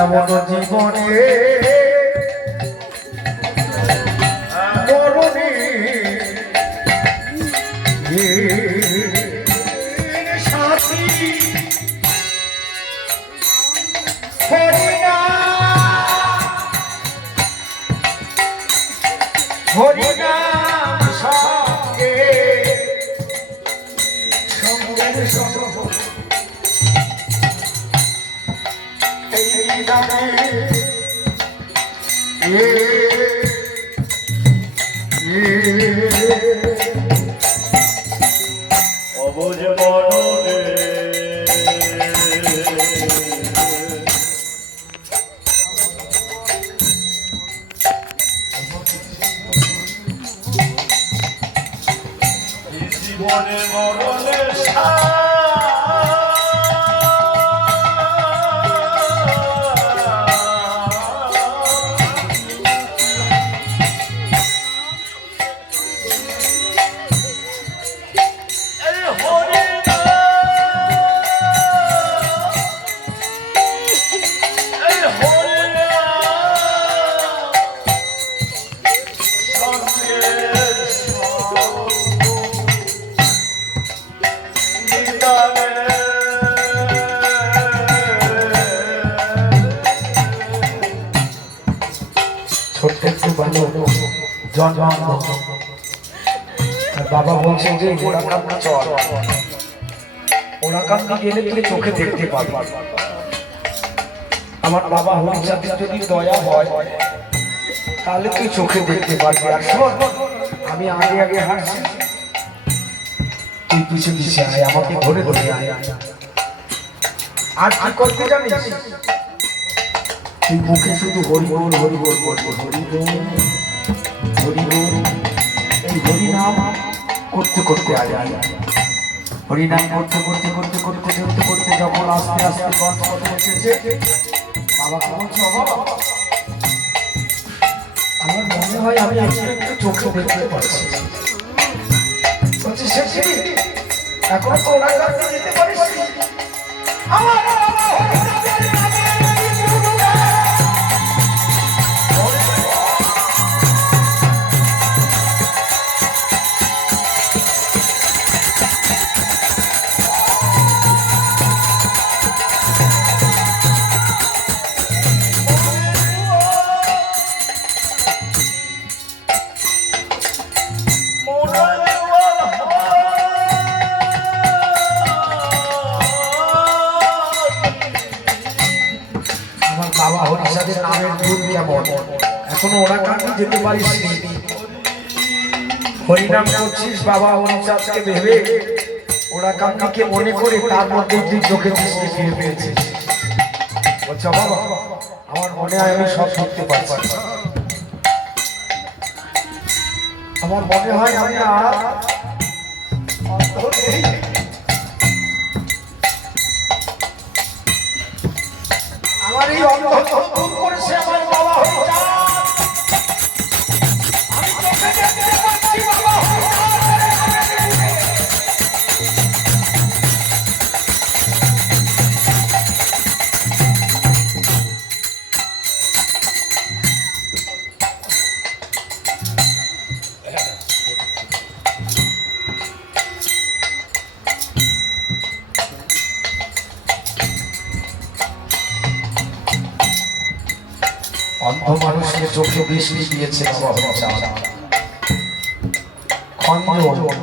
এমন জীবনে মরণে সাথী হরিনাম সঙ্গে অবুঝ মনরে জীবনে মরণে বাবা বলছেন যে ওরা কান্না চল, ওরা কান্না গেলে তুমি চোখে দেখতে পাবে। আমার বাবা হরিচাঁদের যদি দয়া হয় তাহলে তুই চোখে দেখতে পারবি। আর শোন, আমি আগে আগে হাঁটছি, তুই পিছু পিছিয়ে আয়, আমাকে ধরে ধরে আয়। আর কি করতে জানিস? তুই মুখে শুধু হরি বল হরি বল করবো, হরি বল হরি বল। এই হরিনাম করতে করতে আয় আয় হরিনাম করতে করতে করতে করতে করতে করতে যখন আস্তে আস্তে গণপতি এসেছে, বাবাকে বলছে বাবা, আমার মনে হয় আমি একটু চোখে দেখতে পাচ্ছি। বলছি সে এখন তো ওরা যেতে পারিস আমার বাবা হরিচাঁদের নামের গুণ কেমন, এখনো ওরা কান্দি যেতে পারিস। হরিনাম করছিস বাবা হরিচাঁদকে ভেবে, ওরা কাকাকে মনে করে তার মধ্যে তুই চোখে দৃষ্টি ফিরে পেয়েছিস। বলছে বাবা আমার মনে হয় আমি সব দেখতে পাচ্ছি, আমার মনে হয় আমি আর অন্ধ নেই। আমার এই অন্ধত্ব দূর করেছে আমার বাবা হরিচাঁদ। আমি চোখে দেখতে পাচ্ছি বাবা অন্ধ মানুষকে চোখে দৃষ্টি দিয়েছে বাবা হরিচাঁদ। খন্ড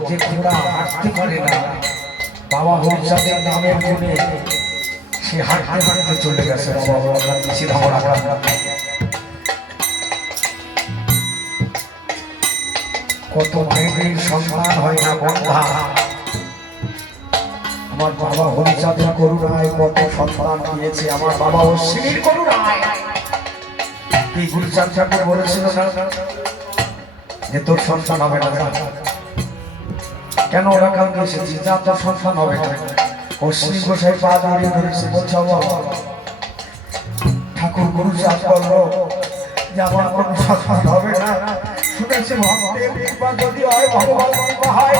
যে ঘোড়া হাঁটতে পারে না, বাবা হরিচাঁদের নামের গুণে সে হাঁটতে হাঁটতে চলে গেছে বাবা হরিচাঁদ। কত মায়ের সন্তান হয় না বন্ধা, আমার বাবা হরিচাঁদের করুণায় কত সন্তান দিয়েছে আমার বাবা অশ্বিনীর করুণায়। এই গুরুচাঁদ ঠাকুর বলেছিল না যে তোর সন্তান হবে না, কেন ওরা কাউকে এসেছি যা তোর সন্তান হবে না। অশ্বিনী গোসাই পা দাঁড়িয়ে ধরেছে, বলছে ঠাকুর গুরুচাঁদ বললো যে আমার কোনো সন্তান হবে না, শুনেছি ভক্তের কৃপা যদি হয় ভগবান কৃপা হয়।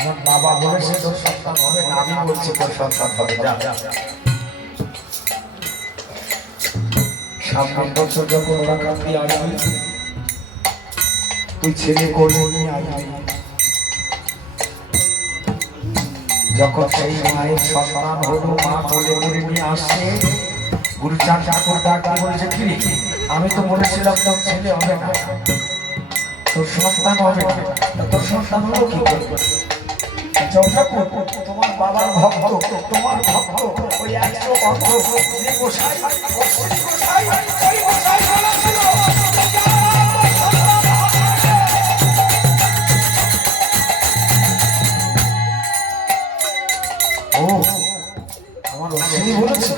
আমার বাবা বলেছে তোর সন্তান হবে না, আমি বলছি তোর সন্তান হবে। যা সামনের বছর যখন ওরা কান্দি আসবি তুই ছেলে করে নিয়ে আসবি। যখন সেই মায়ের সন্তান হলো, মা বলে করে নিয়ে আসছে, গুরুচাঁদ ঠাকুর ডাক্তার বলেছে কি আমি তো বলেছিলাম তোর ছেলে হবে না, তোর সন্তান হবে না, তোর সন্তান হলো কি করবে? তোমার বাবার ভক্ত, তোমার ভক্ত ওই 100 ভক্ত যে গোসাই ওই গোসাই বলেছিল ও আমার অশ্বিনী বলেছে,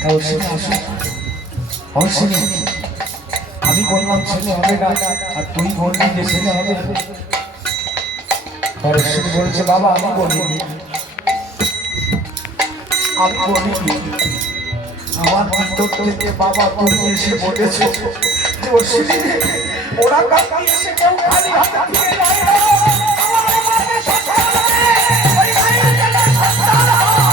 তা অশ্বিনী আসুন। অশ্বিনী আমি বললাম ছেলে হবে না আর তুই বললি যে ছেলে হবে। অশ্বিনী বলছে বাবা আমি বলিনি, আমি বলিনি, আমার ভিতর থেকে বাবা তুমি এসে বলেছ যে অশ্বিনী ওরা কাকা এসে কেউ খালি হাতে ফিরে যায় না, আমার মায়ের সন্তান হবে, ওই মায়ের যেন সন্তান হয়।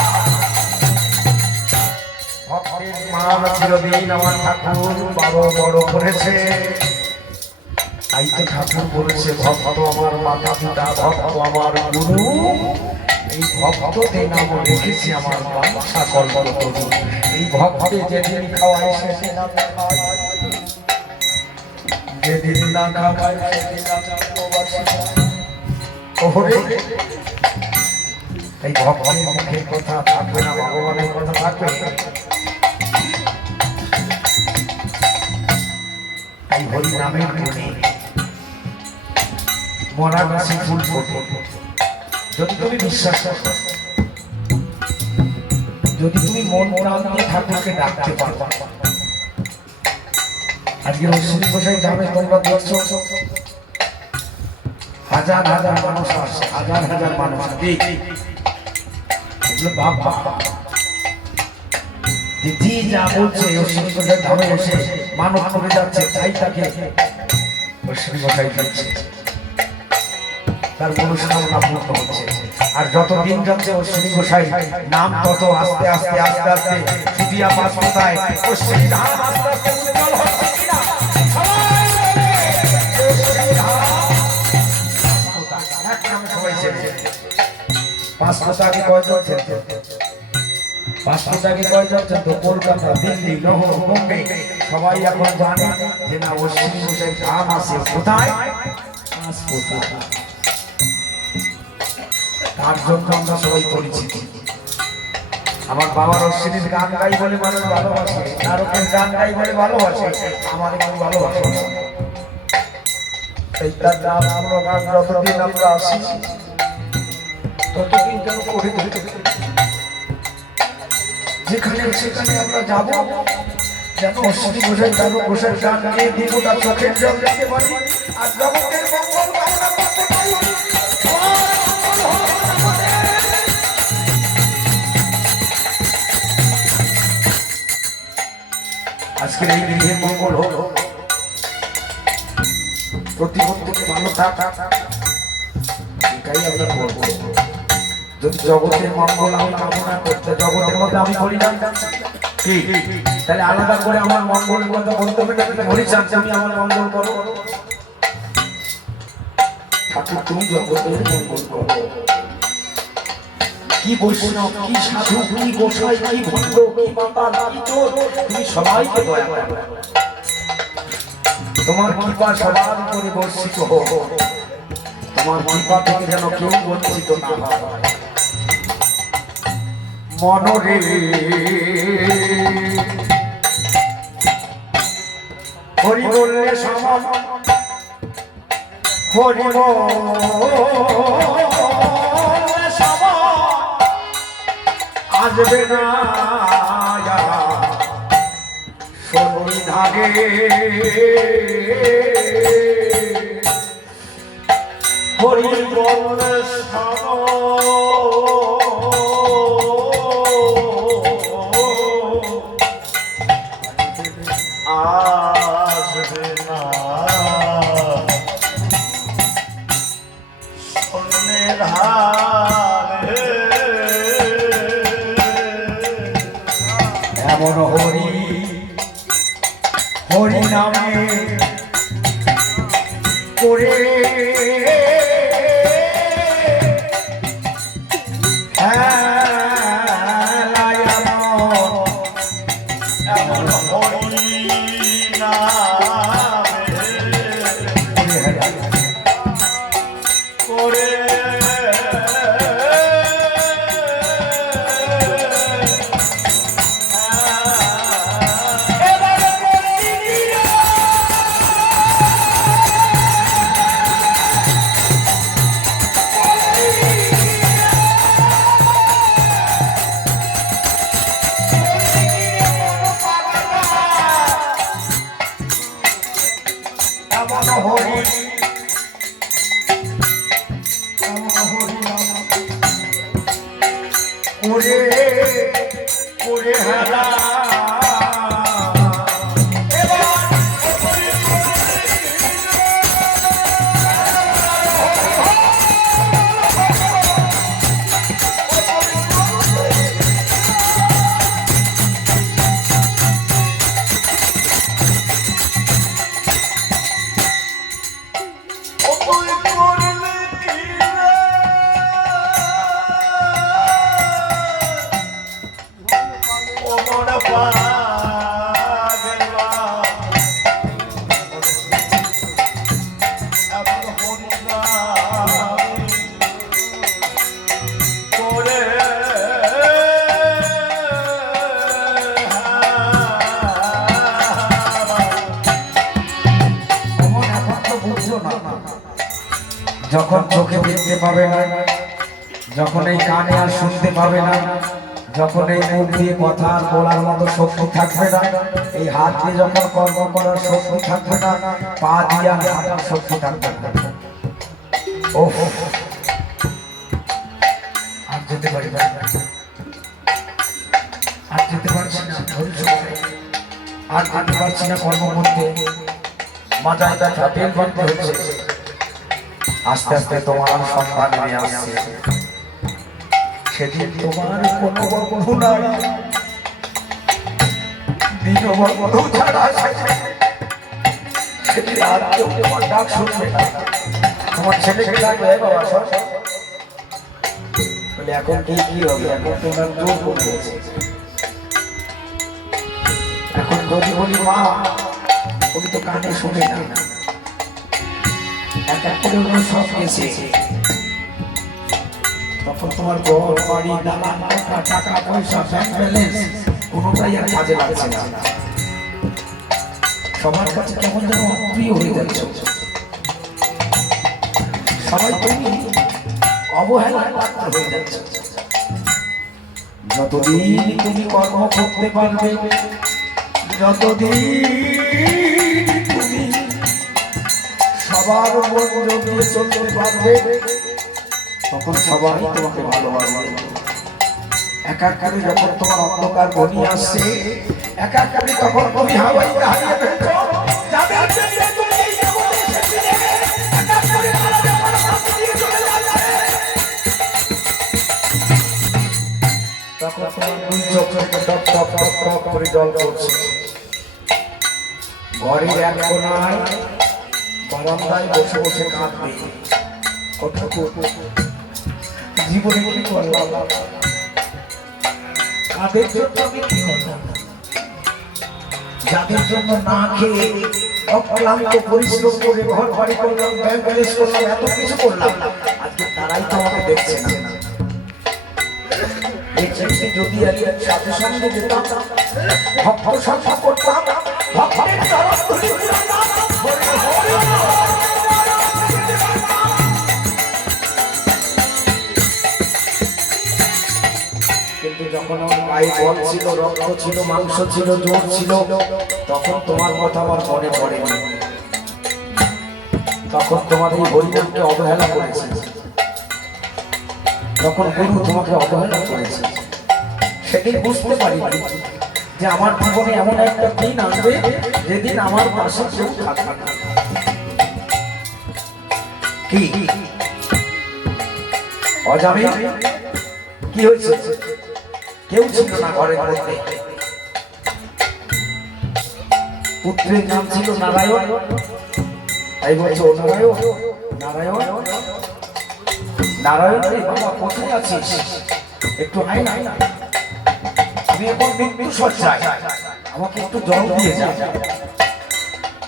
ভক্তের মান চিরদিন আমার ঠাকুর বাবা বড় করেছে, তাই তো ঠাকুর বলেছে ভক্ত আমার মাতা পিতা, ভক্ত আমার গুরু, এই ভক্ততে নাম রেখেছি আমার বাঞ্ছা কল্পতরু। এই ভক্তে যেদিন খাওয়াই সেদিন আমি খাই, যেদিন না খাওয়াই সেদিন আমি উপবাসী। ওরে এই ভগবানের মুখের কথা থাকবে না, ভগবানের কথা থাকবে। এই হরি নামের গুণে মরা গাছে ফুল ফোটে, যদি তুমি বিশ্বাস করো, যদি তুমি মন প্রাণ দিয়ে ঠাকুরকে ডাকতে পারো। আজকে অশ্বিনী গোসাই গ্রামে তোমরা দেখছো হাজার হাজার মানুষ আসছে, হাজার হাজার মানুষ। দিদি যা বলছে অশ্বিনী গোসাই গ্রামে এসে মানব করে যাচ্ছে, তাই তাকে অশ্বিনী গোসাই দিচ্ছে, তার মনস্কামনা পূর্ণ হচ্ছে। আর যত দিন যাচ্ছে অশ্বিনী গোসাই নাম তত আস্তে আস্তে আস্তে আস্তে সুদিয়া পাস কোথায় অশ্বিনী ধাম আস্তে আস্তে উজ্জ্বল হচ্ছে কিনা সবাই অশ্বিনী ধাম এক নামে সবাই চেনে। 500 আগে কয়জন চেনতো? 500 আগে কয়জন চেনতো? কলকাতা, দিল্লি, লাহোর, বোম্বে সবাই এখন জানে যে না অশ্বিনী গোসাই ধাম আছে কোথায়, তার জন্য আমরা সবাই পরিচিত। আমার বাবার অশ্বিনীর গান গাই বলে মানুষ ভালোবাসে, নারকের গান গাই বলে ভালোবাসে, আমার একটু ভালোবাসে না। এই তার নাম আমরা গান যতদিন আমরা আসি ততদিন কেন করে দিতে, যেখানে সেখানে আমরা যাব যেন অশ্বিনী ঘোষের গান ঘোষের গান নিয়ে দেবতা চোখের জল দিতে পারি আর জগতের মঙ্গল কামনা করতে পারি। আজকের এই দিনের মঙ্গল হোক, প্রতিবন্ধীকে ভালো থাক, এটাই আমরা করবো। যদি জগতের মঙ্গল আমি কামনা করতে, জগতের মধ্যে আমি করি না কি, তাহলে আলাদা করে আমার মঙ্গলের কথা বলতে হবে না? বলি চাচ্ছি আমি আমার মঙ্গল করো, ঠাকুর তুমি জগতের মঙ্গল করো। কি বৈষ্ণব, কি সাধু, কি গোসাই, কি ভণ্ড, কি মাতাল, কি চোর, তুমি সবাইকে দয়া করো। তোমার কৃপা সবার উপরে বর্ষিত হোক, তোমার কৃপা থেকে যেন কেউ বঞ্চিত না হয়। মনরে হরি বললে সমান, হরি বললে সমান আসবে না শনি ধারে। হরি বললে সমান আসবে না শনির ধারে। এমন হরি হরি নামে করে এমন হরি নামে করে এমন হরি করে করে হারা যখন চোখে দেখতে পাবে না, যখন এই কানে আর শুনতে পাবে না, যখন এই মুখ দিয়ে কথা আর বলার মতো শক্তি থাকবে না, এই হাত দিয়ে যখন কর্ম করার শক্তি থাকবে না, পা দিয়ে আর হাঁটার শক্তি থাকবে না, ও আর যেতে পারি না, আর যেতে পারছি না, ধৈর্য ধরে আর যেতে পারছি না, কর্ম করতে মাথায় ব্যথা, বেল বন্ধ হচ্ছে। আস্তে আস্তে তোমার সন্ধান নিয়ে আসছে, সেদিন তোমার কোনো বন্ধু নাই, দীনবন্ধু ছাড়া সেদিন আর কেউ তোমার ডাক শুনবে না। তোমার ছেলেকে ডাকবে, বাবা সব বলে এখন কি কি হবে, এখন তোমার জোর কমে গেছে। এখন যদি বলি মা, উনি তো কানে শুনে না, এক এক করে ওরা সব গেছে। তখন তোমার ঘর বাড়ি দালান কোঠা টাকা পয়সা ব্যাংক ব্যালেন্স কোনোটাই আর কাজে লাগছে না। সবার কাছে কেমন যেন অপ্রিয় হয়ে যাচ্ছে। সবাই তুমি অবহেলার পাত্র হয়ে যাচ্ছে। যতদিন তুমি কর্ম করতে পারবে, যতদিন তুমি সবার মন জমিয়ে চলতে পারবে, তখন সবাই তোমাকে ভালোবাসবে। একাকারে যখন তোমার অন্ধকার ঘনিয়ে আসছে, একাকারে তখন তুমি হাওয়ায় হারিয়ে ফেলছো। যাদের জন্য তুমি এই জগতে এসেছিলে, একাকারে তারা যখন হাত দিয়ে চলে যাচ্ছে, তখন তোমার দুই চোখ থেকে টপ টপ টপ টপ করে জল পড়ছে। ঘরের এক কোণায় বারান্দায় বসে বসে কাঁদবে। কথা জীবনে কি করলাম, কাদের জন্য আমি কি করলাম, যাদের জন্য না খেয়ে অক্লান্ত পরিশ্রম করে ঘর বাড়ি করলাম, ব্যাংক ব্যালেন্স করলাম, এত কিছু করলাম, আজকে তারাই তো আমাকে দেখছে না। যদি সাথে সঙ্গে যেতাম, ভক্ত সংখ্যা করতাম, ভক্তের চরণ ধরে ঘুরাতাম, কিন্তু যখন আমার গায়ে বল ছিল, রক্ত ছিল, মাংস ছিল, জোর ছিল, তখন তোমার কথা আমার মনে পড়েনি। তখন তোমার এই হরিনামকে অবহেলা করেছে, তখন গুরু তোমাকে অবহেলা করেছে। সেদিন বুঝতে পারিনি যে আমার জীবনে এমন একটা দিন আসবে যেদিন আমার পাশে কেউ থাকবে না। কি অজামিল কি হয়েছে? কেউ ছিল না ঘরের মধ্যে। পুত্রের নাম ছিল নারায়ণ, তাই বলছো নারায়ণ নারায়ণ নারায়ণ। বাবা কোথায় আছিস? একটু আয় না, আমি এখন মৃত্যু সজ্জায়, আমাকে একটু জল দিয়ে যা।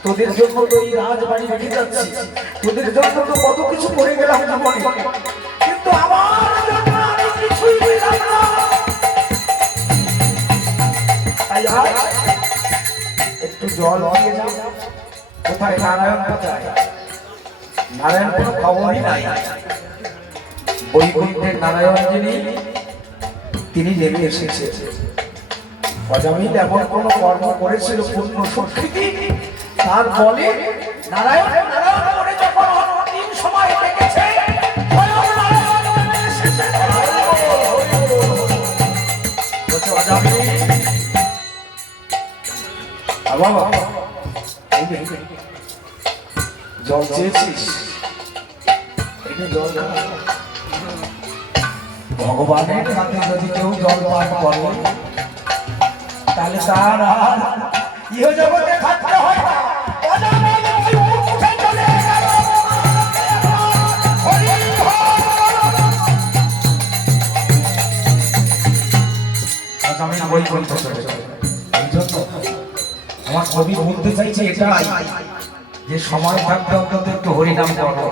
তোদের জন্য তো এই রাজবাড়ি রেখে যাচ্ছি, তোদের জন্য তো কত কিছু করে গেলাম জীবনে, কিন্তু আমার জন্য আমি কিছুই দিলাম না। একটু জল দিয়ে যা। কোথায় নারায়ণ? কোথায় নারায়ণ? কোনো খবরই নাই। বৈকুণ্ঠের নারায়ণ যিনি, তিনি নেমে এসেছে। অজামিল এমন কোন কর্ম করেছিল পূর্ণ শক্তি, তার বলে নারায়ণ নারায়ণ করে যখন অন্তিম সময় ডেকেছে, জল চেয়েছিস, জল ভগবানের হাতে যদি কেউ জল পান করে, তাহলে তার আর ইহ জগতে থাকতে হয় না। আমি বই বলতে চলে যাই। এই জন্য আমার কবি বলতে চাইছে এটাই, যে সময় থাকতে অন্তত একটু হরিনাম করো।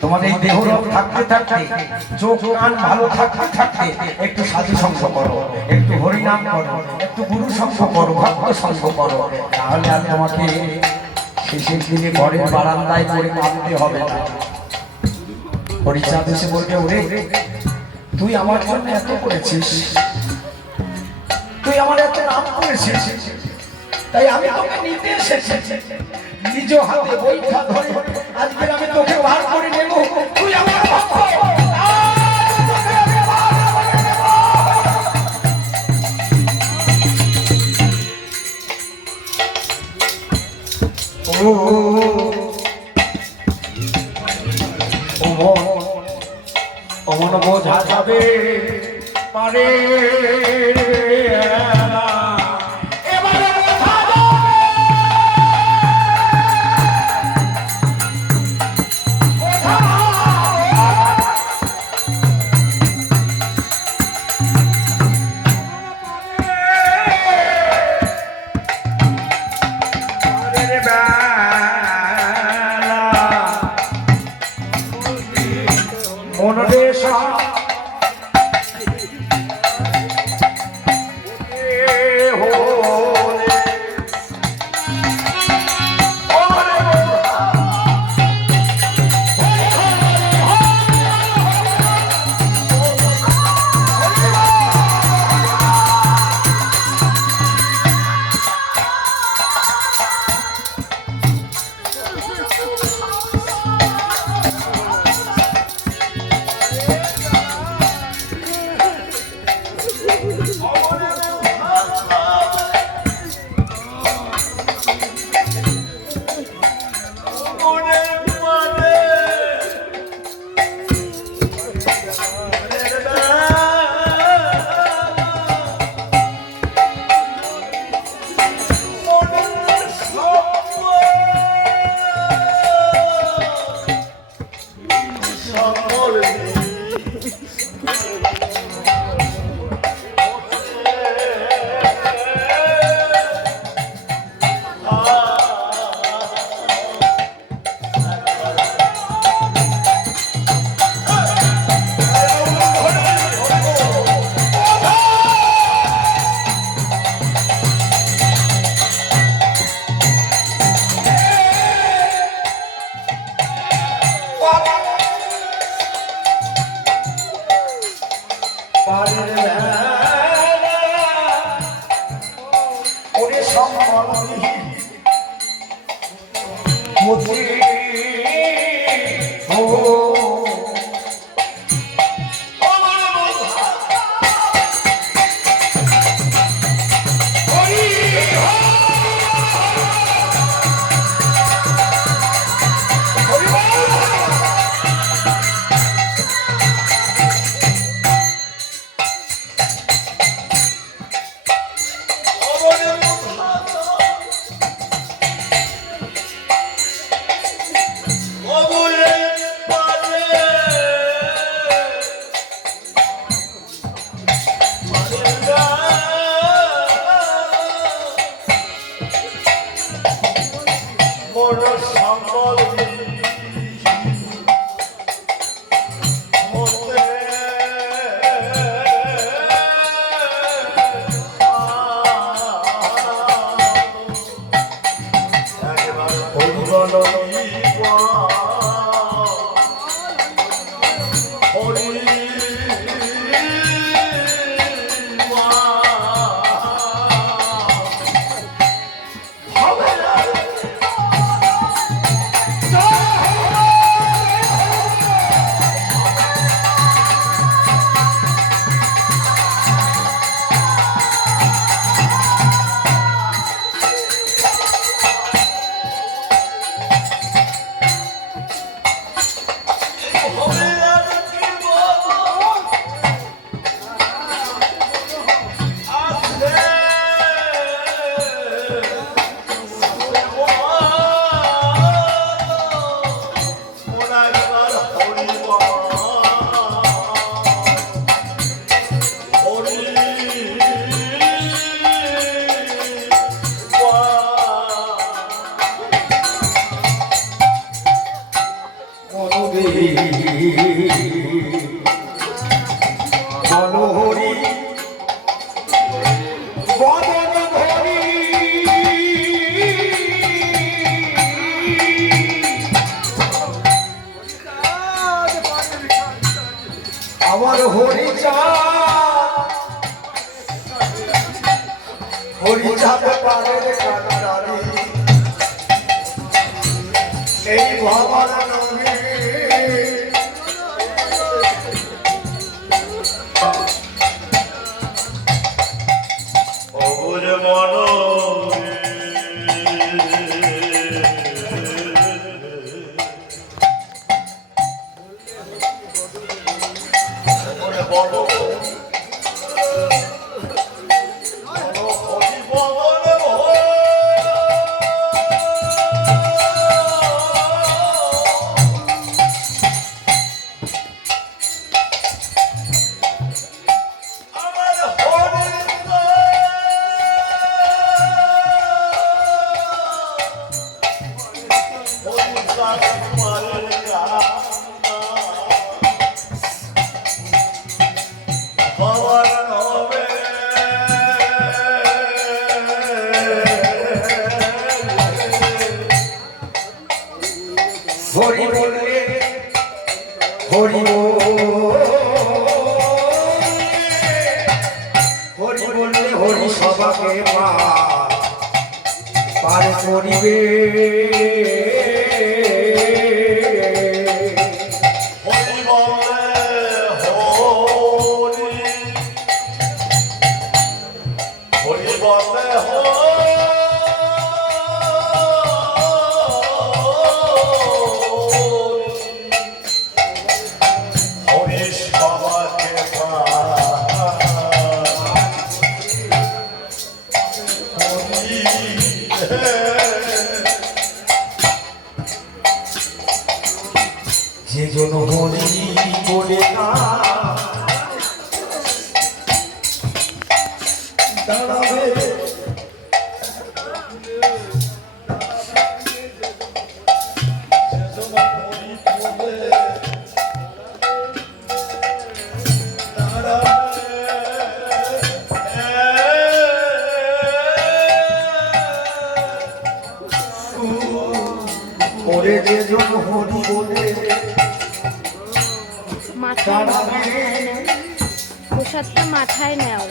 তোমার এই দেহ থাকতে থাকতে, চোখ কান ভালো থাকতে থাকতে একটু সাধু সঙ্গ করো, একটু হরিনাম করো, একটু গুরু সঙ্গ করো, ভক্ত সঙ্গ করো। তাহলে আর তোমাকে শেষের দিনে ঘরের বারান্দায় করে কাঁদতে হবে না। হরিচাঁদ এসে বলবে, ওরে তুই আমার জন্য এত করেছিস, তুই আমার এত নাম করেছিস, তাই আমি তোকে নিতে এসেছি। নিজ হাতে বৈঠা ধরে আজকে আমি তোকে বার করে নেব। তুই আমার ভক্ত, অমন বোঝা যাবে পারে মনরে আমার হরিচাঁদ পারের কান্ডারি এই ভবার নবী অবুজ মন হরি বললে হরি হরি বললে হরি সবাকে পার করিবে হরি বলে হরি হরি বলে হরিশ বাবাকে যে জন হরি বলে না দাঁড়াবে ওরে যে জন হরি বলে মাথায় নাও, প্রসাদটা মাথায় নাও।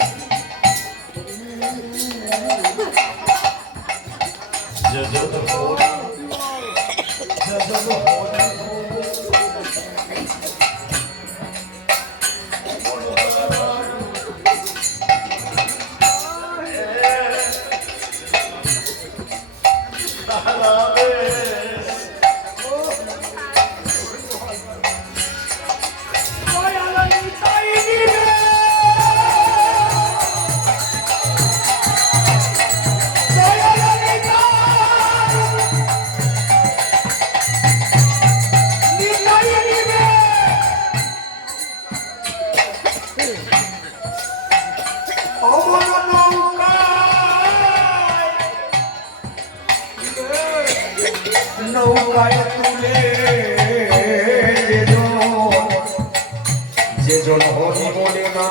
নৌকায় তুলে যে জন হরি বলে না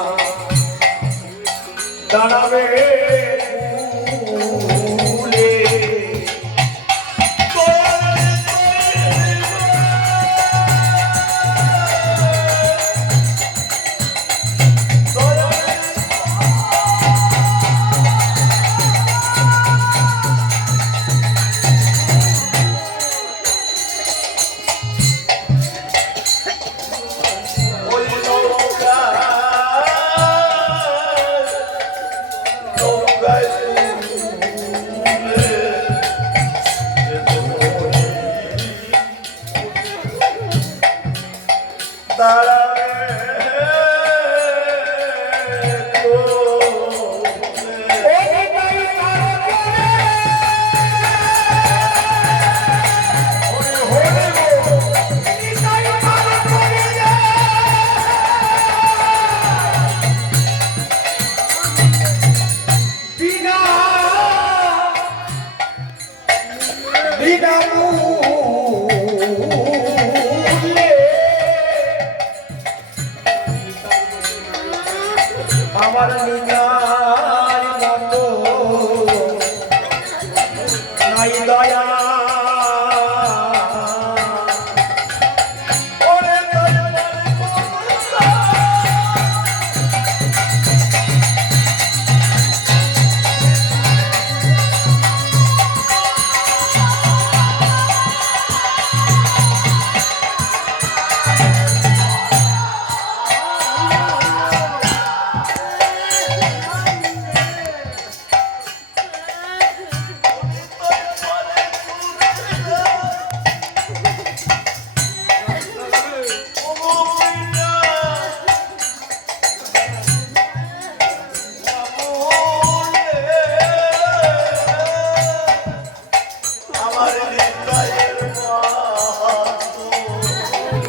দাঁড়াবে কুলে। আমার নিগার মতো নাই দয়া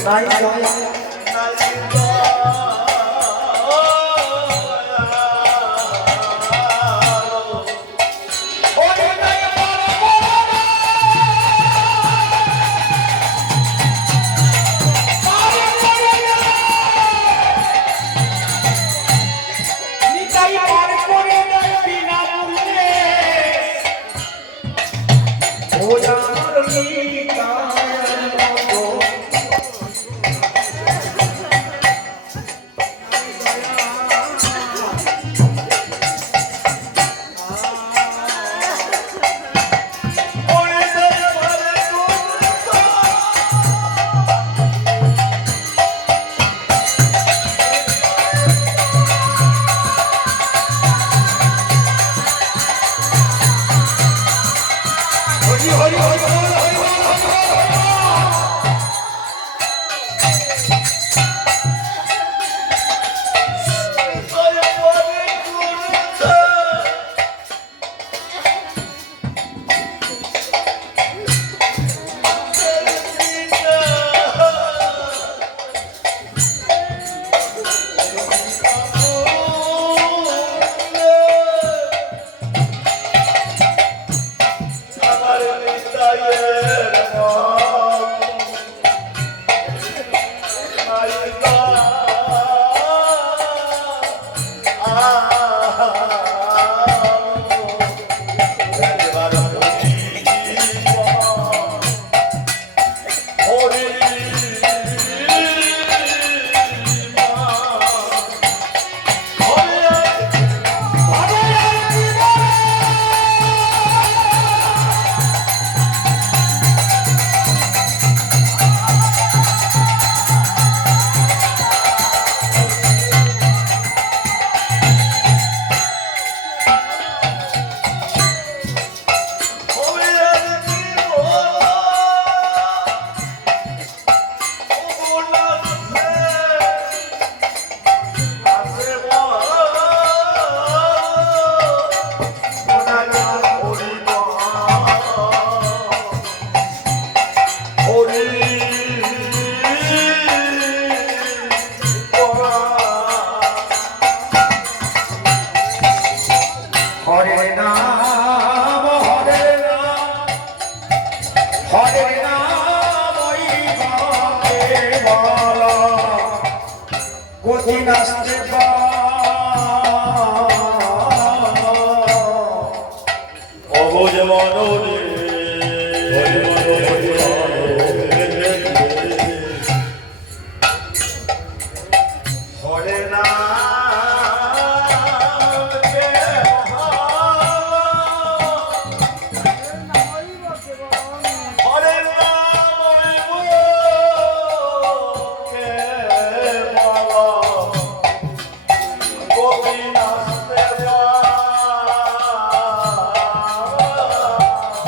নাই দয়া ও জানার হরে নাম হরে নাম হরে নাম ওই বাকে বলা গতি নাচতে অবুঝ মনরে হরে নাম কে হরে নাম কে বলা গোপী নাচতে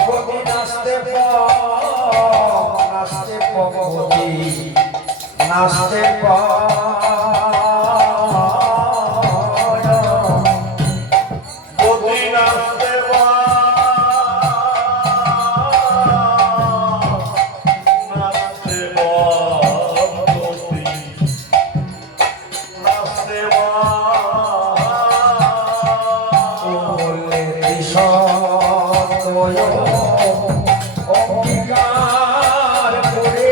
গতি নাচতে নাচতে গতি নাচতে গোপী নাচতে নাচতে গোপী নাচতে বলে দিশয় অঙ্গীকার করে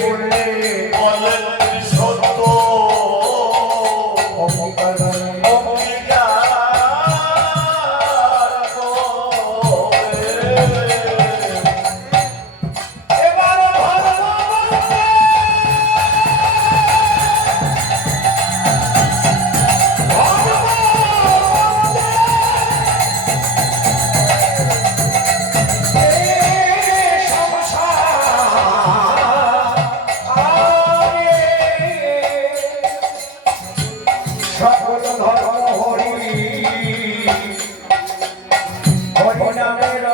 বলে বলেন সত্য অঙ্গীকার অঙ্গীকার করে এবার সকল ধর্ম হরি হরি নামের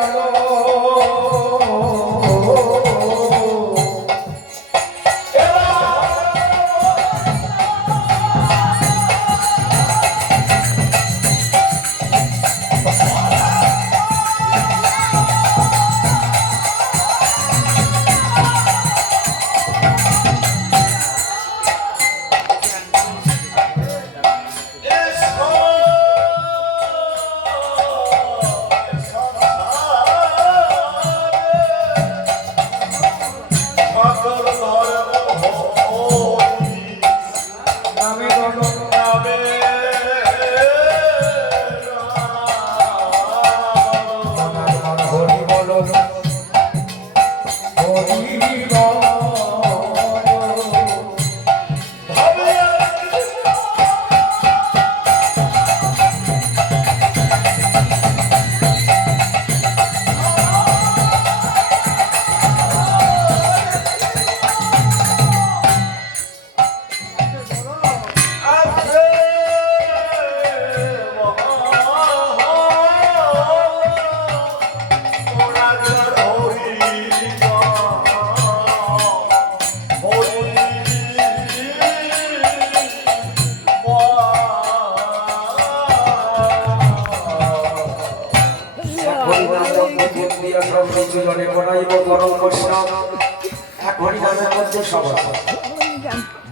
হরি বল হরি বল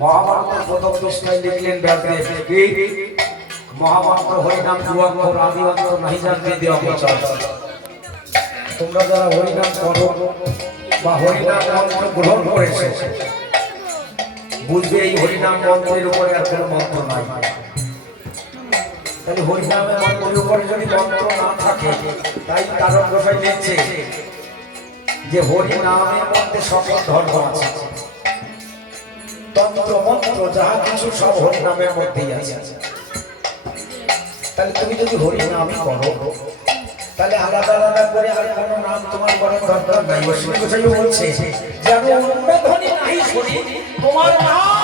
মহাভারতের প্রথম পৃষ্ঠায় লিখলেন ব্যাসদেব কি মহাভারত হরিনাম যুগাক্ষর আদি অন্তর নাহি জানতে দেওয়া প্রচার। তোমরা যারা হরিনাম করো বা হরিনাম মন্ত্র গ্রহণ করেছে বুঝবে এই হরিনাম মন্ত্রের উপরে আর কোনো মন্ত্র নাই। তাহলে হরিনামের মন্ত্রের উপরে যদি মন্ত্র না থাকে তাই কারণ গোসাই লিখছে যে হরিনামের মধ্যে সকল ধর্ম আছে, তন্ত্র মন্ত্র যাহা কিছু সব হরিনামের মধ্যেই আছে। তাহলে তুমি যদি হরিনামই করো তাহলে আলাদা আলাদা করে আর কোনো নাম তোমার করার দরকার নাই। অশ্বিনী গোসাই বলছে যে আমি অন্য ধ্বনি নাই শুনি তোমার নাম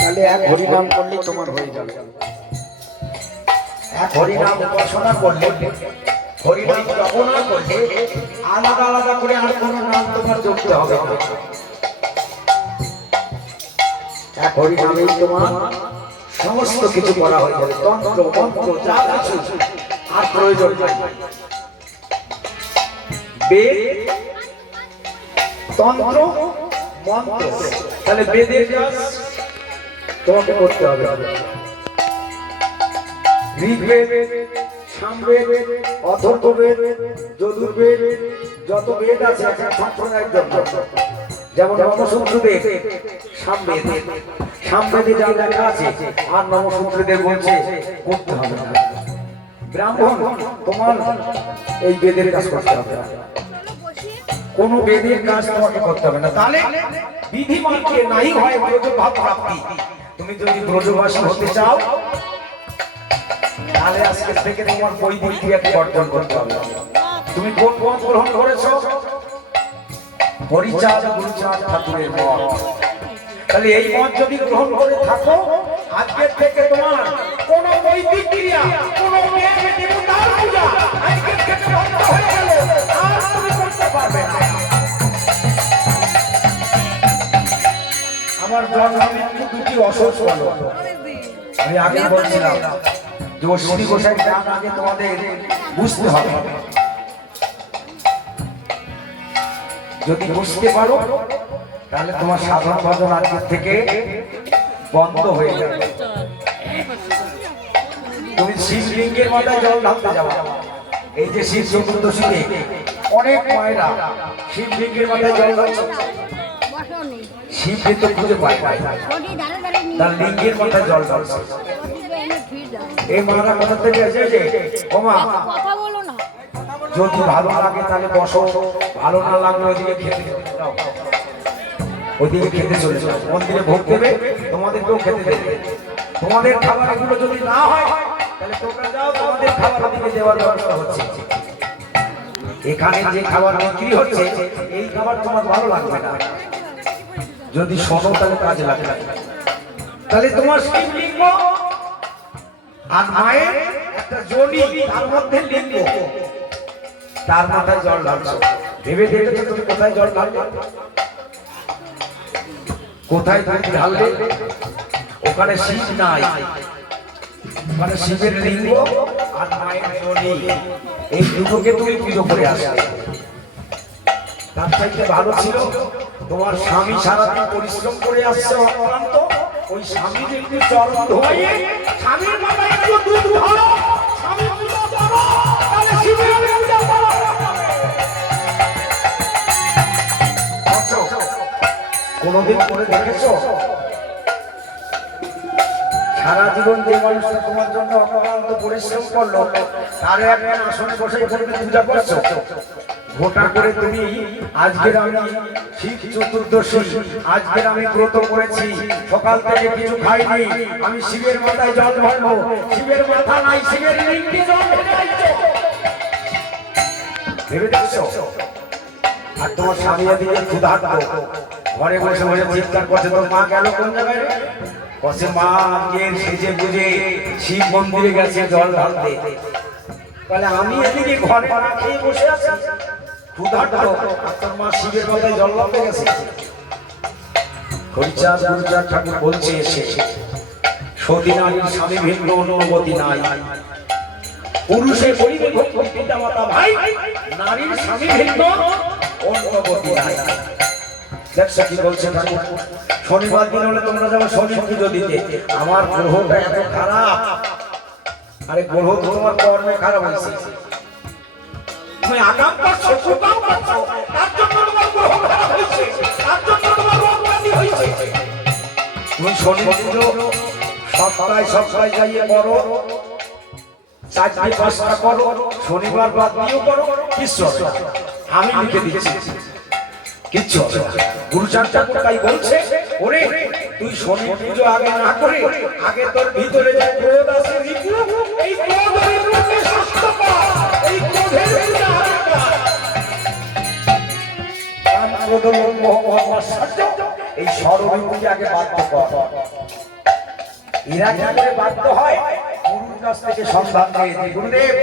তাহলে এক হরিনাম করলেই তোমার হয়ে যাবে। এক হরিনাম উপাসনা করলে হরিনাম জপনা করলে আলাদা আলাদা করে আর কোনো নাম তোমার জপতে হবে না। এক হরিনামেই তোমার সমস্ত কিছু করা হয়ে যাবে, তন্ত্র মন্ত্র যা কিছু আর প্রয়োজন নাই। বেদ তন্ত্র মন্ত্র, তাহলে বেদের কাজ তোমাকে করতে হবে। ঋগ্বেদ, সামবেদ, অথর্ববেদ, যজুর্বেদ, যত বেদ আছে একটা সম্প্রদায়ের জন্য। যেমন নমসূত্রদের সামবেদ, সামবেদে যা লেখা আছে আর নমসূত্রদের বলছে করতে হবে না। ব্রাহ্মণ, তোমার এই বেদের কাজ করতে হবে না, কোন বেদের কাজ তোমাকে করতে হবে না। তাহলে বিধি মানকে নাই হয় ব্রজভাব প্রাপ্তি। তুমি যদি ব্রজবাসী হতে চাও তাহলে আজকে থেকে তোমার বৈদিক ক্রিয়াকে বর্জন করতে হবে। তুমি কোন মত গ্রহণ করেছো? হরিচাঁদ গুরুচাঁদ ঠাকুরের মত। তাহলে এই মত যদি গ্রহণ করে থাকো, আজকের থেকে তোমার কোন বৈদিক ক্রিয়া, কোন দেবতার পূজা আজকের থেকে বন্ধ হয়ে গেল, আর তুমি করতে পারবে না। আমার জন্ম মৃত্যু দুটি অসহ্য হলো। আমি আগে বলছিলাম যে অশ্বিনী গোসাই গান আগে তোমাদের বুঝতে হবে। যদি বুঝতে পারো তাহলে তোমার সাধন ভজন আজকের থেকে বন্ধ হয়ে যাবে। তুমি শিবলিঙ্গের মাথায় জল ঢালতে যাবে। এই যে শিব চতুর্দশীতে অনেক মায়েরা শিবলিঙ্গের মাথায় জল ঢালছে, শিবকে তো খুঁজে পায় তার লিঙ্গের মাথায় জল ঢালছে। এই মারা কোথা থেকে এসেছে? ওমা যদি ভালো লাগে তাহলে বসো, ভালো না লাগলে ওইদিকে খেতে যাও, ওইদিকে খেতে চলে যাও। মন্দিরে ভোগ দেবে, তোমাদেরকেও খেতে দেবে। তোমাদের খাবার এগুলো যদি না হয় তাহলে তোমরা যাও, তোমাদের খাবার ওদিকে দেওয়ার ব্যবস্থা হচ্ছে। এখানে যে খাবার বিক্রি হচ্ছে এই খাবার তোমার ভালো লাগবে না, যদি শোনো তাহলে কাজে লাগবে। তাহলে তোমার শিবলিঙ্গ আর মায়ের একটা জনি, তার মধ্যে লিঙ্গ, তার মাথায় জল ঢালছো। ভেবে দেখেছো তুমি কোথায় জল ঢালবে? কোথায় তুমি ঢালবে? ওখানে শিব নাই, মানে শিবের লিঙ্গ আর মায়ের জনি, এই দুটোকে তুমি পুজো করে আসবে। তার চাইতে ভালো ছিল তোমার স্বামী সারাদিন পরিশ্রম করে আসছে অক্লান্ত, ওই স্বামীর একটু চরণ ধোয়াইয়ে স্বামীর মাথায় একটু দুধ ঢালো, স্বামী পূজা করো, তাহলে শিবের পূজা করো। কোনদিন করে দেখেছো? সারা জীবন যে মানুষটা তোমার জন্য অক্লান্ত পরিশ্রম করলো তার একদিন আসনে বসে পূজা করছো? গোটা করে তুমি আজকের আমি শিব চতুর্দশী, আজকের আমি ব্রত করেছি, সকাল থেকে কিছু খাইনি, আমি শিবের মাথায় জল ঢালবো। শিবের মাথা নাই, শিবের লিঙ্গে জল ঢালছো। ভেবে দেখছো? আর তোমার স্বামী এদিকে ক্ষুধার্ত ঘরে বসে বসে চিৎকার করছে, তোর মা গেল কোন জায়গায়? কসে মা গিয়ে সেজে বুঝে শিব মন্দিরে গেছে জল ঢালতে। বলে আমি এদিকে ঘরে না খেয়ে বসে আছি, ক্ষুধার্ত, আর তোর মা শিবের মাথায় জল ঢালতে গেছে। হরিচাঁদ গুরুচাঁদ ঠাকুর বলছে এসে, সতী নারীর স্বামী ভিন্ন অনুমতি নাই, পুরুষের পরিবে ভক্তি পিতা মাতা ভাই, নারীর স্বামী ভিন্ন অনুমতি নাই। দেখছো কি বলছে ঠাকুর? শনিবার দিন হলে তোমরা যাবো শনি পুজো দিতে। আমার গ্রহটা এত খারাপ, আরে গ্রহ তো তোমার কর্মে খারাপ হয়েছে, তুমি আগাম করছো, সুকাম করছো, তার জন্য তোমার গ্রহ খারাপ হয়েছে, তার জন্য তোমার রোগ ব্যাধি হয়েছে। তুমি শনি পুজো সপ্তাহে সপ্তাহে যাইয়ে করো, 4-5টা করো, শনিবার বাদ দিয়েও করো, কিছু হবে না, আমি লিখে দিচ্ছি, কিচ্ছু হবে না। গুরুচাঁদ ঠাকুর তাই বলছে, ওরে তুই শনি পুজো আগে না করে আগে তোর ভিতরে যে ক্রোধ আছে, এই ক্রোধের রূপে সুস্থ কর, এই ক্রোধের পূজা আগে কর। কাম ক্রোধ লোভ মোহ মহামাশ্চর্য, এই সর্বরূপকে আগে বাধ্য কর। এরা কি করে বাধ্য হয়? গুরুর কাছ থেকে সন্ধান পেয়ে, গুরুদেব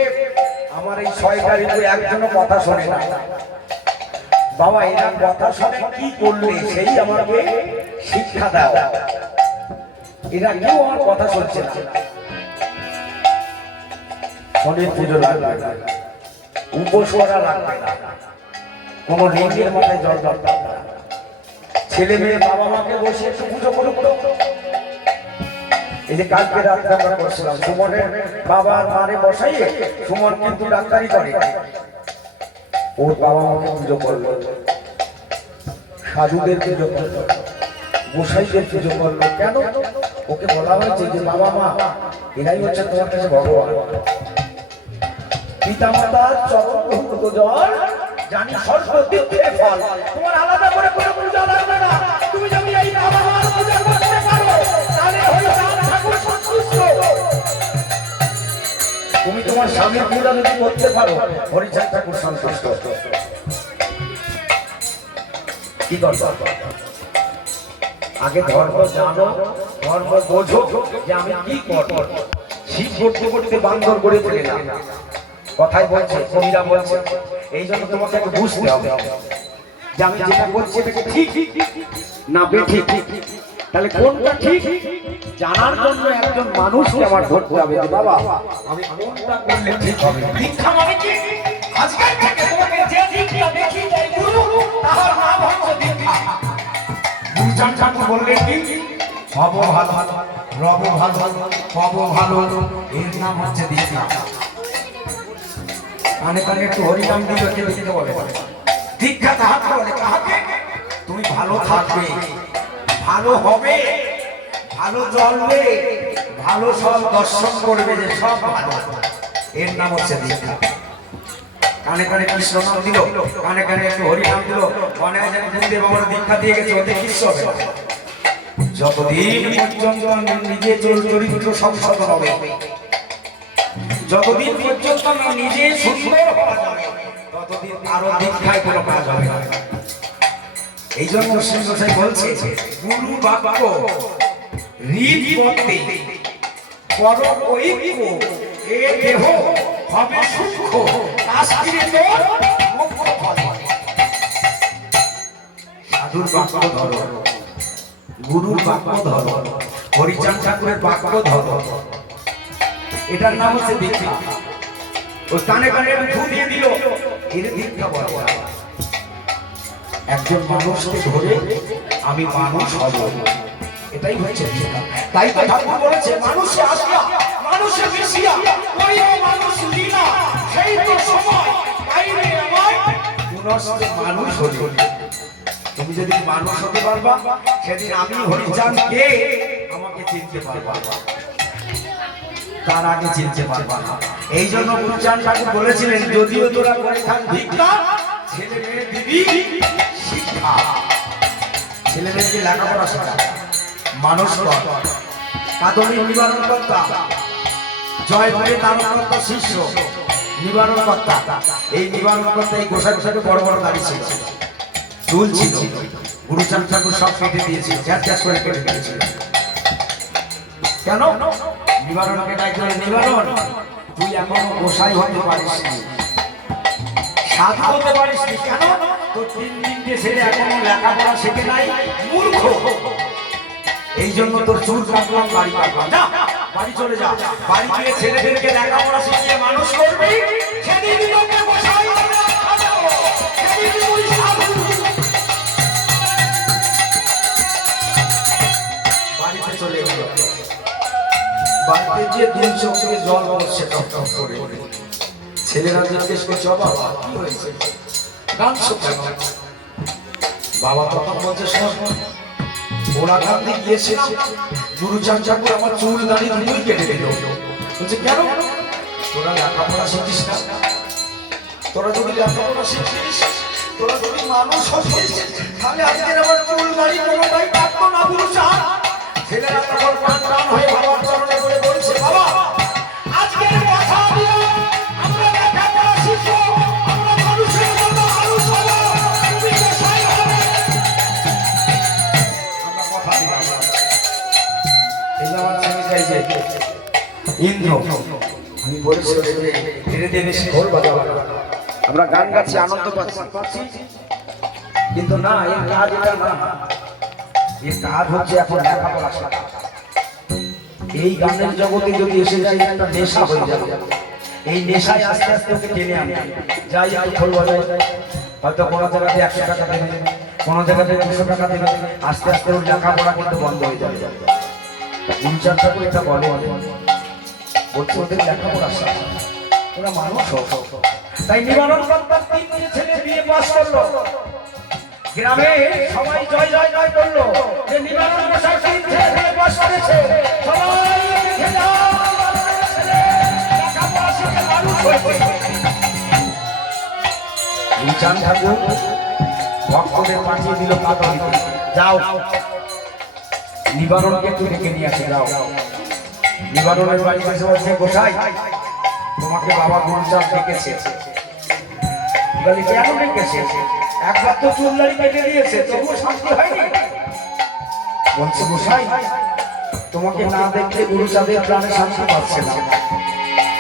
আমার এই 6টা ঋতু একজনও কথা শোনে না, বাবা এরা কথা শুনে কি করলে সেই আমাকে শিক্ষা দাও। এরা কেউ আমার কথা শুনছে না। শনির পুজো লাগবে না, উপোস করা লাগবে না, কোনো রিঙ্গের মাথায় জল দরকার না। ছেলে মেয়ে বাবা মাকে বসে একটু পুজো করুক তো। এই যে কালকে রাত্রে আমরা করছিলাম, সুমনের বাবা আর মারে বসাইয়ে, সুমন কিন্তু ডাক্তারি করে, ওর বাবা মাকে পুজো করলো, সাধুদের পুজো করলো, গোসাইদের পুজো করলো। কেন? ওকে বলা হয়েছে যে বাবা মা এরাই হচ্ছে তোমার কাছে ভগবান। পিতা মাতার চরণ ধৌত জল জানি স্বর্গ দিকের ফল। তোমার আলাদা করে কোনো পূজা লাগবে না। তুমি যদি এই বাবা মার পূজা করতে পারো তাহলে হলো রাম ঠাকুর সন্তুষ্ট। তুমি তোমার স্বামীর পূজা যদি করতে পারো হরিচাঁদ ঠাকুর সন্তুষ্ট। কি করতে? আগে ধর্ম জানো, ধর্ম বোঝো যে আমি কি করব। শীত করতে করতে বান্দর গড়ে ফেলে না, কথাই বলছে, কবিরা বলছে। এই জন্য তোমাকে একটু বুঝতে হবে যে আমি যেটা করছি এটা ঠিক না বেঠিক। তাহলে কোনটা ঠিক জানার জন্য একজন মানুষকে আমার ধরতে হবে যে বাবা আমি কোনটা করলে ঠিক হবে। দীক্ষা মানে কি? আজকাল থেকে তোমাকে যে দীক্ষা দেখিয়ে দেয় গুরু, তাহার নাম হচ্ছে দীক্ষা। গুরুচাঁদ ঠাকুর বললেন কি? হব ভালো, রব ভালো, হব ভালো, এর নাম হচ্ছে দীক্ষা। কানে কানে একটু হরিনাম দিলে কেউ দিতে বলে দীক্ষা কাহাকে বলে? কাহাকে? তুমি ভালো থাকবে, ভালো হবে, ভালো চলবে, ভালো সব দর্শন করবে, যে সব ভালো, এর নাম হচ্ছে দীক্ষা। কানে কানে কৃষ্ণ নাম দিল, কানে কানে একটু হরিনাম দিল, মনে হয় যেন গুরুদেব আমার দীক্ষা দিয়ে গেছে, ওদের কিছু হবে না। যতদিন পর্যন্ত নিজে চরিত্র সংশোধন হবে, যতদিন পর্যন্ত আমি নিজে সুন্দর হওয়া যাবে, ততদিন আরো দীক্ষায় কোনো কাজ হবে না। এই জন্য সিংহসাই বলছে গুরু বাক্য হৃদ পথে পর ঐক্য এ দেহ হবে সূক্ষ্ম কাশ্মীরে তোর মুখ্য ফল। সাধুর বাক্য ধরো, গুরুর বাক্য ধরো, হরিচাঁদ ঠাকুরের বাক্য ধরো, এটার নাম হচ্ছে দীক্ষা। ওই কানে কানে ধু দিয়ে দিল, এর দীক্ষা বলা। একজন মানুষকে ধরে আমি মানুষ হব, এটাই হচ্ছে দীক্ষা। তাই তো ঠাকুর বলেছে মানুষে আসিয়া মানুষে মিশিয়া করিও মানুষ লীলা, সেই তো সময় বাইরে আমার পুনশ্চ মানুষ হল। তুমি যদি মানুষ হতে পারবা, সেদিন আমি হরিচাঁদ কে আমাকে চিনতে পারবা, তার আগে চিনতে পারবা না। এই জন্য গুরুচাঁদ ঠাকুর বলেছিলেন যদিও তোরা করে থাক ভিক্ষা, ছেলে মেয়ে দিবি শিক্ষা। ছেলে মেয়েকে লেখাপড়া শেখা, মানুষ কর। কাদম্বিনী নিবারণকর্তা, জয়পুরে তারকর্তা শিষ্য নিবারণকর্তা। এই নিবারণকর্তা এই গোসাই গোসাইকে বড় বড় দাড়ি ছিল, চুল ছিল। গুরুচাঁদ ঠাকুর সব কেটে দিয়েছিল, গ্যাস করে কেটে দিয়েছিল। কেন? নিবারণকে ডাকলে, নিবারণ তুই এখনো গোসাই হতে পারিস নি, সাধু হতে পারিস নি। কেন? তোর 3 দিনকে ছেলে এখনো লেখাপড়া শেখে নাই, মূর্খ। এই জন্য তোর চুল কাটলাম, বাড়ি কাটলাম। যা বাড়ি চলে যা, বাড়ি গিয়ে ছেলেদেরকে লেখাপড়া শিখিয়ে মানুষ করবি, সেদিন তোকে গোসাই হবে, সেদিন তুই সাধু। বাড়িতে চলে গেল, বাড়িতে গিয়ে 2 চোখ থেকে জল পড়ছে টপ টপ করে। ছেলেরা জিজ্ঞেস করছে বাবা কি হয়েছে, কাঁদছো কেন? বাবা তখন বলছে শোন, ওরা কাঁদতে গিয়েছিলাম, গুরুচাঁদ ঠাকুর আমার চুল দাড়ি দুটোই কেটে দিল। বলছে কেন? তোরা লেখাপড়া শিখিস না, তোরা যদি লেখাপড়া শিখিস, তোরা যদি মানুষ হতিস, তাহলে আজকের আমার চুল দাড়ি কোনোটাই কাটতো না গুরুচাঁদ। ছেলেরা তখন প্রাণ হয়ে বাবার চরণে করে বলছে বাবা আজকের কথা দিও, আমরা লেখাপড়া শিখবো, আমরা মানুষের জন্য মানুষ হবো, তুমি গোসাই হবে। আমরা কথা দিলাম। এই যে আমার ছেলে যাই যে ইন্দ্র, আমি বলেছি ধীরে ধীরে বেশি ঢোল বাজাবো, আমরা গান গাচ্ছি, আনন্দ পাচ্ছি, কিন্তু না, এর কাজ এটা না। এর কাজ হচ্ছে এখন লেখাপড়া শেখা। এই গানের জগতে যদি এসে যায় একটা নেশা হয়ে যাবে, এই নেশায় আস্তে আস্তে ওকে টেনে আনে। যাই একটু খোল বাজাই, হয়তো কোনো জায়গাতে 100 টাকা দেবে, কোনো জায়গাতে 200 টাকা দেবে, আস্তে আস্তে ওর লেখাপড়া কিন্তু বন্ধ হয়ে যাবে। গুরুচাঁদ ঠাকুর এটা বলে, বলছে ওদের লেখাপড়া শেষ, ওরা মানুষ হোক। তাই নিবারণ কর্তার 3 ছেলে বিয়ে পাস করলো, গ্রামে সবাই জয় জয় জয় করলো যে নিবারণ মশাই 3 ছেলে বিয়ে পাস করেছে। সবাই লিখে দাও, নিবারণের ছেলে লেখাপড়া শিখে মানুষ হয়েছে। গুরুচাঁদ ঠাকুর ভক্তদের পাঠিয়ে দিল কাদলিতে, যাও নিবারণকে তুই ডেকে নিয়ে আসে, যাও। নিবারণের বাড়িতে এসে বলছে, গোসাই তোমাকে বাবা গুরুচাঁদ ডেকেছে। বলি কেন ডেকেছে? একবার তো চুলদাড়ি কেটে দিয়েছে, তবুও শান্তি হয়নি। বলছে গোসাই তোমাকে না দেখলে গুরুচাঁদের প্রাণে শান্তি পাচ্ছে না,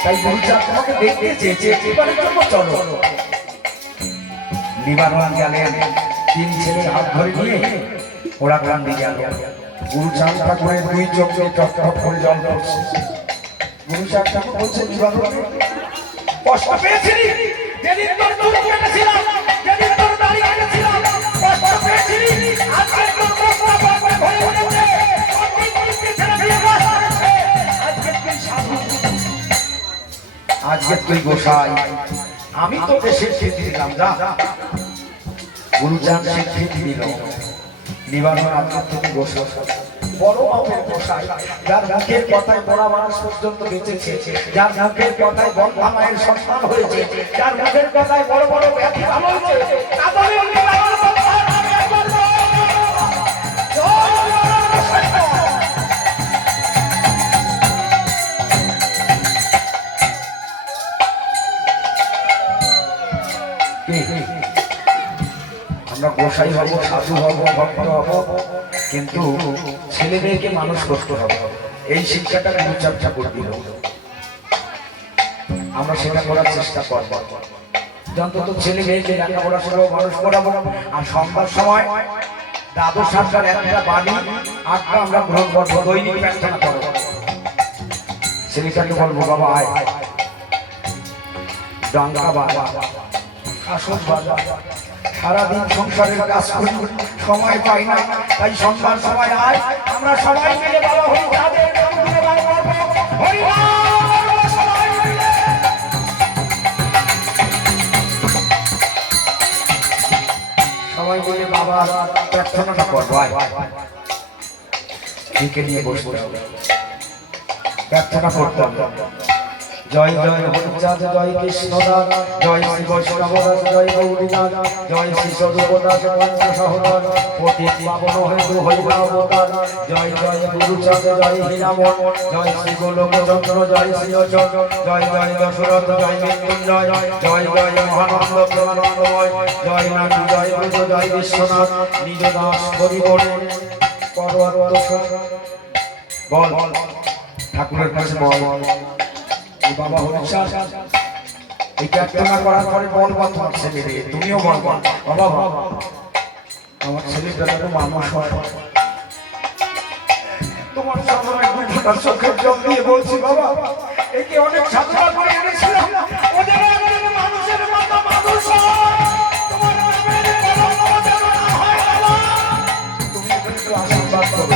তাই গুরুচাঁদ তোমাকে দেখতে চেয়েছে, এবারের জন্য চলো। নিবারণ গেলেন, 3 ছেলের হাত ধরে নিয়ে ওরা কান্দি গেল। গুরুচাঁদ ঠাকুরের 2 চোখে টক টক করে জল পড়ছে। গুরুচাঁদ ঠাকুর বলছে, নিবারণ কষ্ট পেয়েছিলি যেদিন তোর চুল কেটেছিলাম, যেদিন তোর দাড়ি কেটেছিলাম, কষ্ট পেয়েছিলি। আজকে তোর কষ্ট পাবে ভরে উঠেছে, আজকে তুই সাধু, আজকে তুই গোসাই, আমি তোকে স্বীকৃতি দিলাম, যা। গুরুচাঁদ স্বীকৃতি দিল। নিবারণ আপনার থেকে গোসাই, বড় মাপের গোসাই, যার মুখের কথায় বড় মানুষ পর্যন্ত বেঁচেছে, যার মুখের কথায় বন্ধা মায়ের সন্তান হয়েছে, যার মুখের কথায় বড় বড় ব্যাধি ভালো হয়েছে, তাদের নিবারণ কর্তার নামে একবার আমরা গোসাই হব, সাধু হব, ভক্ত হব, কিন্তু ছেলে মেয়েকে মানুষ করতে হবে, এই শিক্ষাটা গুরুচাঁদ ঠাকুর দিল। আমরা সেটা করার চেষ্টা করব, অন্তত ছেলে মেয়েকে লেখাপড়া করবো, মানুষ করাবো। আর সন্ধ্যার সময় দ্বাদশ সরকার একটা বাণী আটটা আমরা গ্রহণ করবো, দৈনিক প্রার্থনা করবো। ছেলেটাকে বলবো, বাবা আয়, ডাঙ্গা বাবা, আসল বাবা, সারাদিন সংসারের কাজ করি, সময় পাই না, তাই সন্ধ্যার সময় আয়, আমরা সবাই মিলে বাবা হরি চাঁদের নাম গুণগান করব, হরি নাম সবাই মিলে। সবাই মিলে বাবার প্রার্থনাটা করবো, একে নিয়ে বসতে হবে, প্রার্থনা করতে হবে। জয় জয় হরিচাঁদ, জয় কৃষ্ণদাস, জয় শ্রী বৈষ্ণবদাস, জয় গৌরীনাথ, জয় শ্রী সদুপদাস, সহদাস, পতিত পাবন হেতু হরিবা অবতার, জয় জয় গুরুচাঁদ, জয় হীরামন, জয় শ্রী গোলকচন্দ্র, জয় শ্রী অচল, জয় জয় দশরথ, জয় মৃত্যুঞ্জয়, জয় জয় মহানন্দ প্রেমানন্দময়, জয় নাথ, জয় ব্রজ, জয় বিশ্বনাথ, নিজ দাস হরিবল বল, ঠাকুরের কাছে বল, বাবা হরিচাঁদ। এই প্রার্থনা করার পরে বলবা তোমার ছেলে, তুমিও বলবা, বাবা বাবা আমার ছেলেটা যেন মানুষ হয়। তোমার সামনে দুটার চোখের জল দিয়ে বলছি, বাবা একে অনেক সাধনা করে এনেছিলাম, ওদের মানুষের মতো মানুষ হয়, তোমার নামের কলঙ্ক যেন না হয় বাবা, তুমি একটু আশীর্বাদ করো।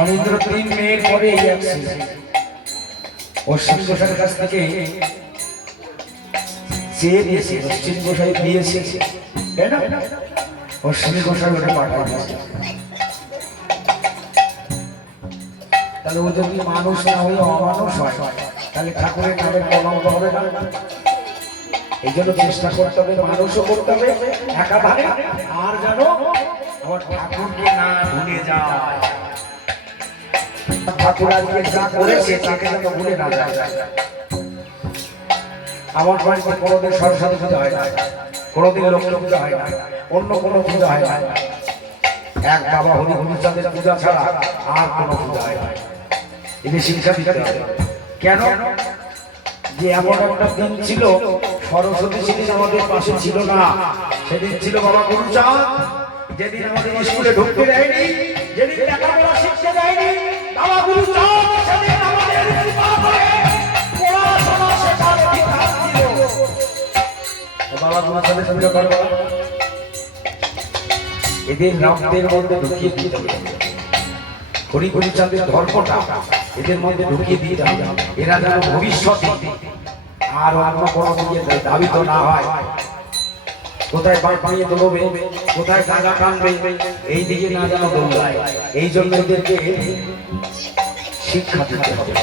অনিন্দ্র 3 মেয়ের পরে এই আসছে, অশ্বিনী গোসাইয়ের কাছ থেকে চেয়ে দিয়েছে, অশ্বিনী গোসাই দিয়েছে, তাই না? অশ্বিনী গোসাই ওটা পাঠিয়ে দিয়েছে। তাহলে ও যদি মানুষ না হয়ে অমানুষ হয়, তাহলে ঠাকুরের নামের কলঙ্ক হবে না। এই জন্য চেষ্টা করতে হবে, মানুষও করতে হবে একাধারে, আর যেন আমার ঠাকুরকে না ভুলে যায়। ঠাকুর আজকে যা করেছে তাকে যেন ভুলে না যায়। আমার বাড়িতে কোনোদিন সরস্বতী পূজা হয় না, কোনোদিন লক্ষ্মী পূজা হয় না, অন্য কোনো পূজা হয় না, এক বাবা হরি হরিচাঁদের পূজা ছাড়া আর কোনো পূজা হয় না। এটি শিক্ষা দিতে হবে। কেন? যে এমন একটা দিন ছিল, সরস্বতী সেদিন আমাদের পাশে ছিল না, সেদিন ছিল বাবা গুরুচাঁদ, যেদিন আমাদের স্কুলে ঢুকতে দেয়নি, যেদিন লেখাপড়া শিখতে দেয়নি, বাবা গুরুচাঁদ সেদিন আমাদের কৃপা করে পড়াশোনা শেখার বিধান দিল। বাবা তোমার সাথে শুরু করো। এদের নামদের মধ্যে ঢুকিয়ে দিতে হবে, হরিচাঁদের ধর্মটা এদের মধ্যে ঢুকিয়ে দিতে হবে। এরা যেন ভবিষ্যতে আর অন্য কোনো দিকে দাবিত না হয়। কোথায় পায়ে দৌড়বে, কোথায় গাঁজা টানবে, এই দিকে না যেন দৌড়ায়। এই জন্য এদেরকে শিক্ষা দিতে হবে।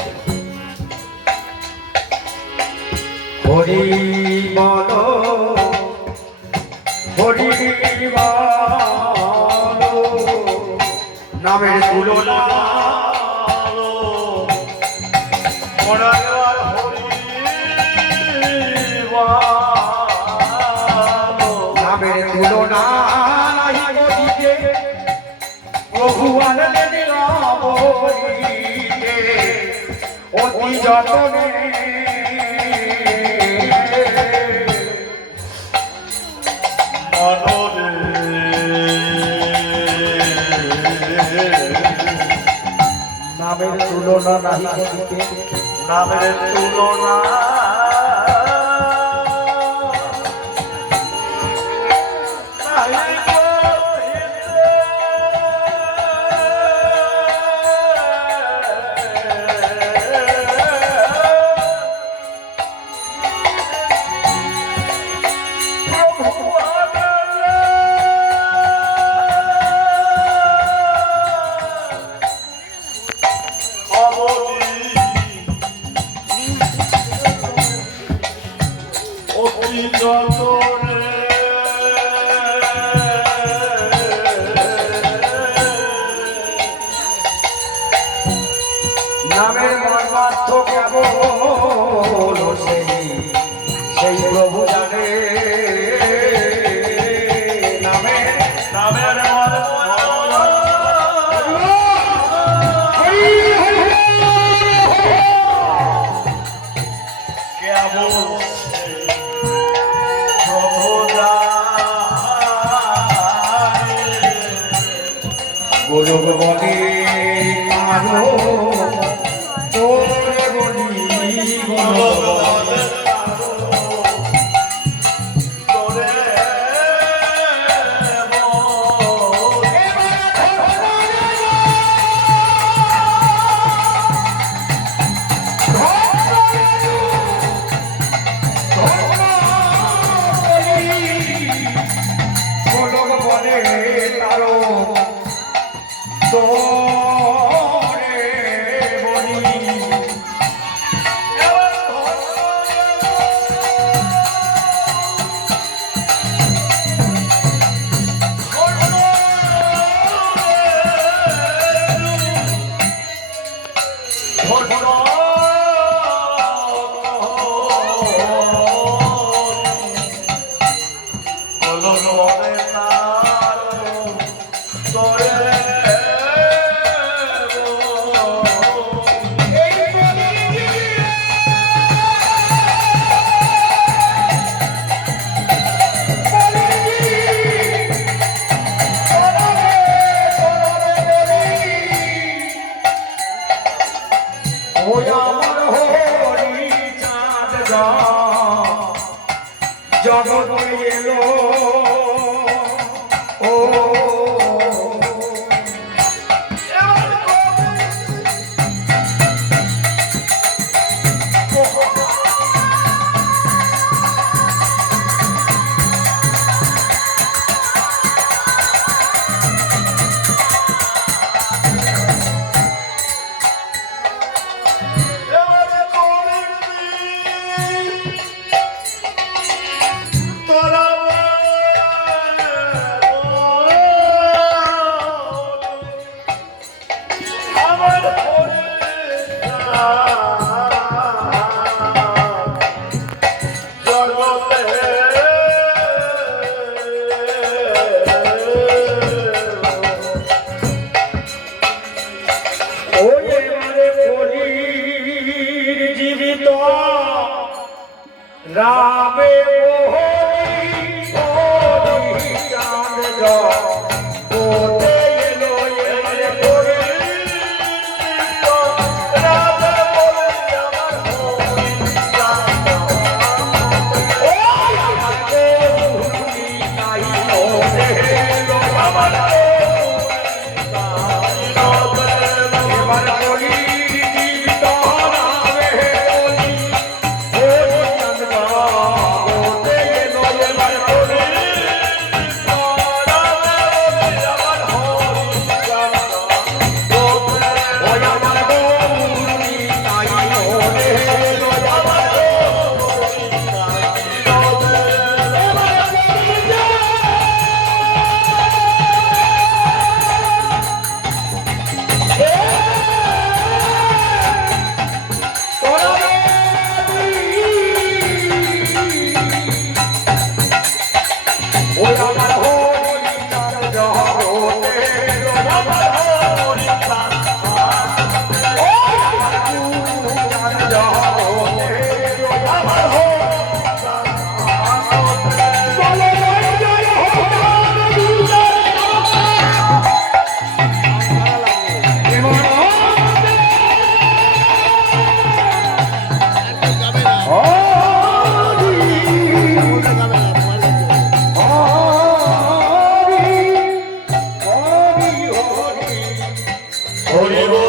হরি বল, হরি বল, নামের তুলনা নামের তুলনা নাই গদিতে, প্রভু আনন্দের অবনীতে অতি যতনে নামের তুলনা নাই গদিতে, নামের তুলনা নামের মর্মার্থ কেবল সেই প্রভু জানে। নামের কেবল প্রভু বলো বলে আরো তোর বলি বলো বলে তারো তোরে বলি জগৎ এলো ও রাবে চাঁদ কোতে এলো এবারে হরি বল